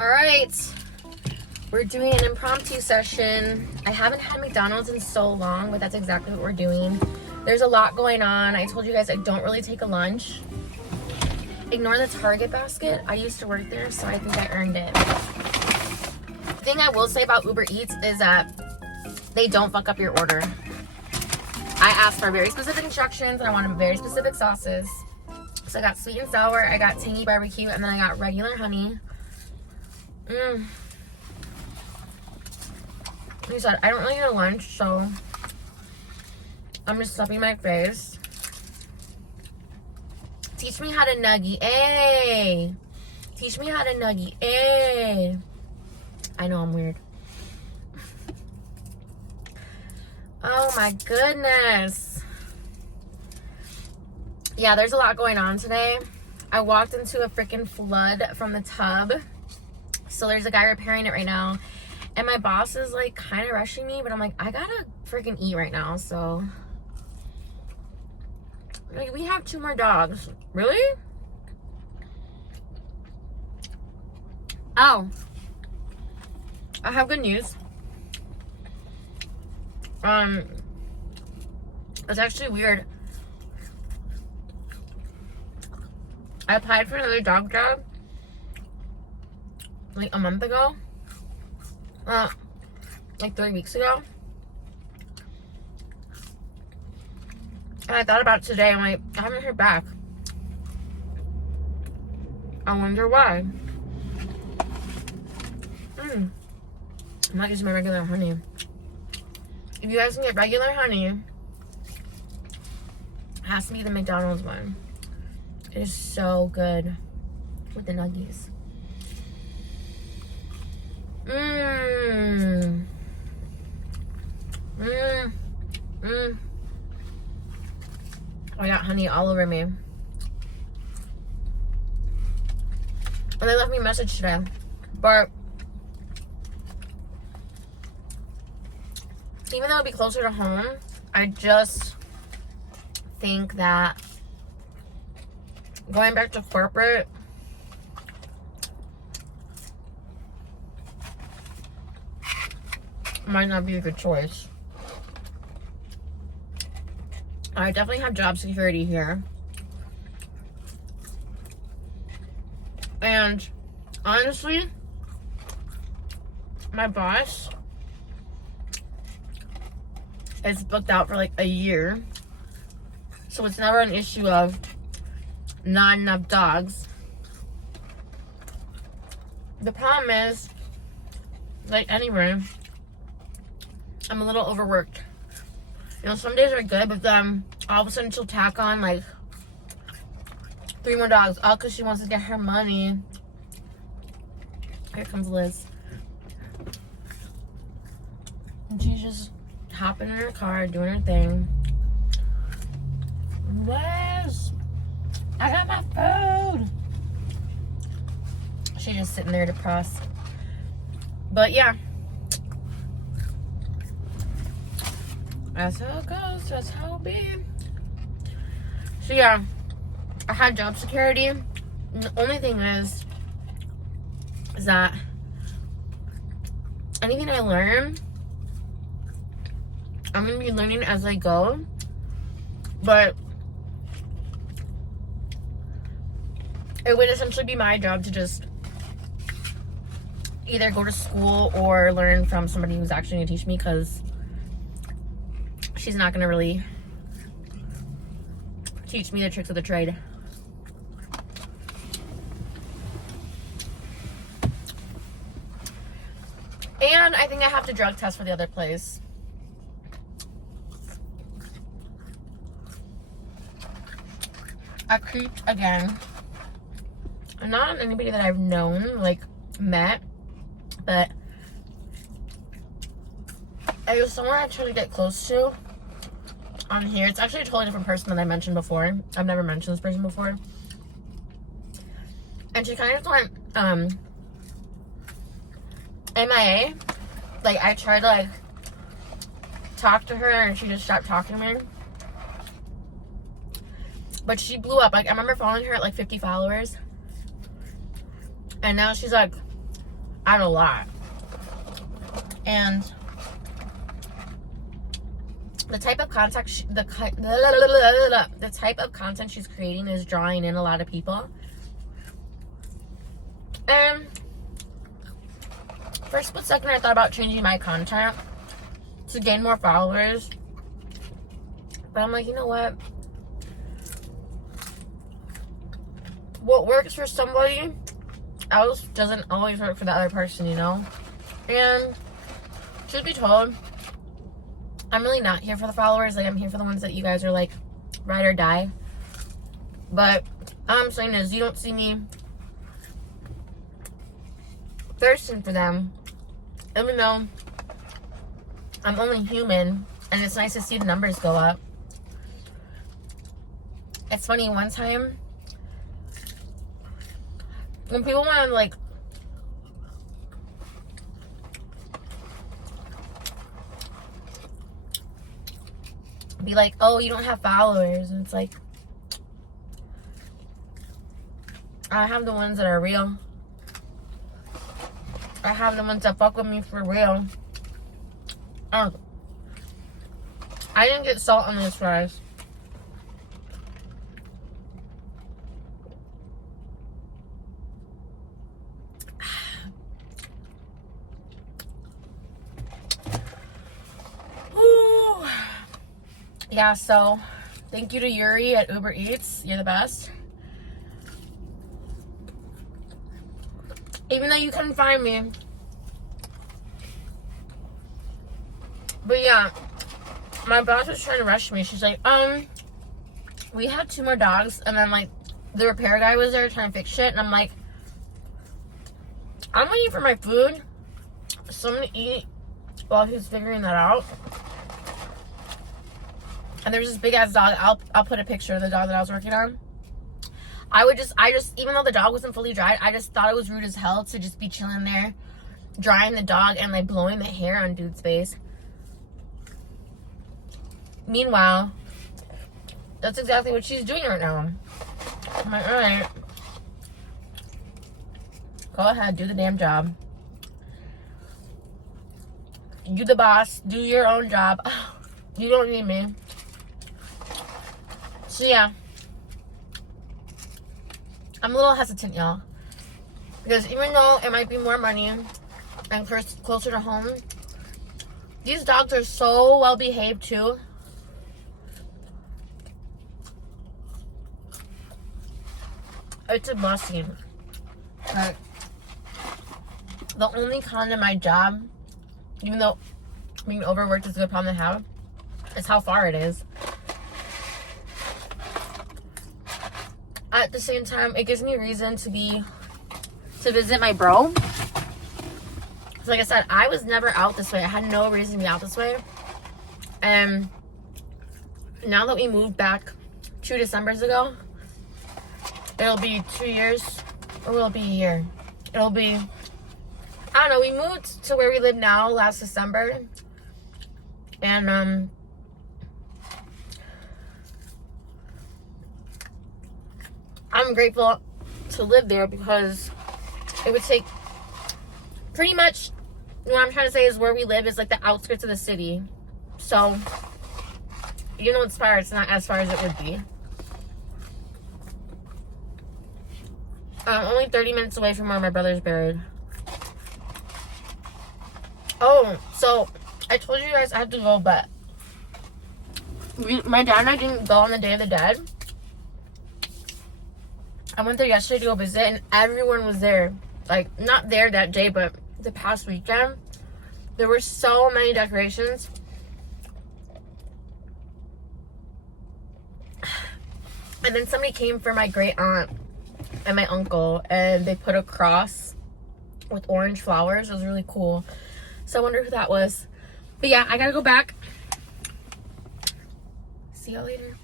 All right, we're doing an impromptu session. I haven't had McDonald's in so long, but that's exactly what we're doing. There's a lot going on. I told you guys I don't really take a lunch. Ignore the Target basket. I used to work there, so I think I earned it. The thing I will say about Uber Eats is that they don't fuck up your order. I asked for very specific instructions and I wanted very specific sauces. So I got sweet and sour, I got tangy barbecue, and then I got regular honey. Like I said, I don't really eat a lunch, so I'm just stuffing my face. Teach me how to nuggie, ay! Teach me how to nuggie, ay! I know I'm weird. Oh my goodness. Yeah, there's a lot going on today. I walked into a freaking flood from the tub. So there's a guy repairing it right now. And my boss is like kind of rushing me, but I'm like, I gotta freaking eat right now, so. Like, we have 2 more dogs. Really? Oh. I have good news. It's actually weird. I applied for another dog job like a month ago. Like 3 weeks ago. And I thought about it today. I'm like, I haven't heard back. I wonder why. I'm not using my regular honey. If you guys can get regular honey, it has to be the McDonald's one. It is so good with the nuggies. I got honey all over me. And they left me a message today. But even though it'll be closer to home, I just think that going back to corporate might not be a good choice. I definitely have job security here. And honestly, my boss is booked out for like a year. So it's never an issue of not enough dogs. The problem is, like anywhere, I'm a little overworked. You know, some days are good, but then all of a sudden she'll tack on like 3 more dogs, all because she wants to get her money. Here comes Liz. And she's just hopping in her car, doing her thing. Liz! I got my food! She's just sitting there depressed. But yeah. That's how it goes. That's how it be. So yeah, I had job security. The only thing is that anything I learn, I'm gonna be learning as I go. But it would essentially be my job to just either go to school or learn from somebody who's actually gonna teach me, because she's not gonna really teach me the tricks of the trade. And I think I have to drug test for the other place. I creeped again. Not anybody that I've known, like met, but it was someone I tried to get close to on here. It's actually a totally different person than I mentioned before. I've never mentioned this person before. And she kind of went MIA. Like, I tried to like talk to her and she just stopped talking to me. But she blew up. Like, I remember following her at like 50 followers. And now she's like at a lot. And the type of content the type of content she's creating is drawing in a lot of people. And for a split second, I thought about changing my content to gain more followers. But I'm like, you know what? What works for somebody else doesn't always work for the other person, you know? And truth be told, I'm really not here for the followers. Like, I'm here for the ones that you guys are like, ride or die. But all I'm saying is, you don't see me thirsting for them, even though I'm only human, and it's nice to see the numbers go up. It's funny, one time, when people want to, like, be like, oh, you don't have followers, and it's like, I have the ones that are real. I have the ones that fuck with me for real. I didn't get salt on these fries. Whew. Yeah, so thank you to Yuri at Uber Eats. You're the best. Even though you couldn't find me. But yeah, my boss was trying to rush me. She's like, we have 2 more dogs. And then, like, the repair guy was there trying to fix shit. And I'm like, I'm waiting for my food, so I'm going to eat while he's figuring that out. And there's this big-ass dog. I'll put a picture of the dog that I was working on. I just, even though the dog wasn't fully dried, I just thought it was rude as hell to just be chilling there, drying the dog and, like, blowing the hair on dude's face. Meanwhile, that's exactly what she's doing right now. I'm like, alright. Go ahead, do the damn job. You the boss, do your own job. You don't need me. So yeah. I'm a little hesitant, y'all. Because even though it might be more money and closer to home, these dogs are so well behaved too. It's a blessing. Like, the only con in my job, even though being overworked is a good problem to have, is how far it is. At the same time, it gives me a reason to visit my bro. So like I said, I was never out this way. I had no reason to be out this way. And now that we moved back 2 Decembers ago, it'll be 2 years, or will it be a year? It'll be, I don't know, we moved to where we live now last December. And, I'm grateful to live there because it would take pretty much, what I'm trying to say is where we live is like the outskirts of the city. So, even though it's far, it's not as far as it would be. Only 30 minutes away from where my brother's buried. Oh, so I told you guys I had to go, but my dad and I didn't go on the Day of the Dead. I went there yesterday to go visit, and everyone was there. Like, not there that day, but the past weekend. There were so many decorations. And then somebody came for my great aunt and my uncle, and they put a cross with orange flowers. It was really cool. So I wonder who that was. But yeah, I gotta go back. See y'all later.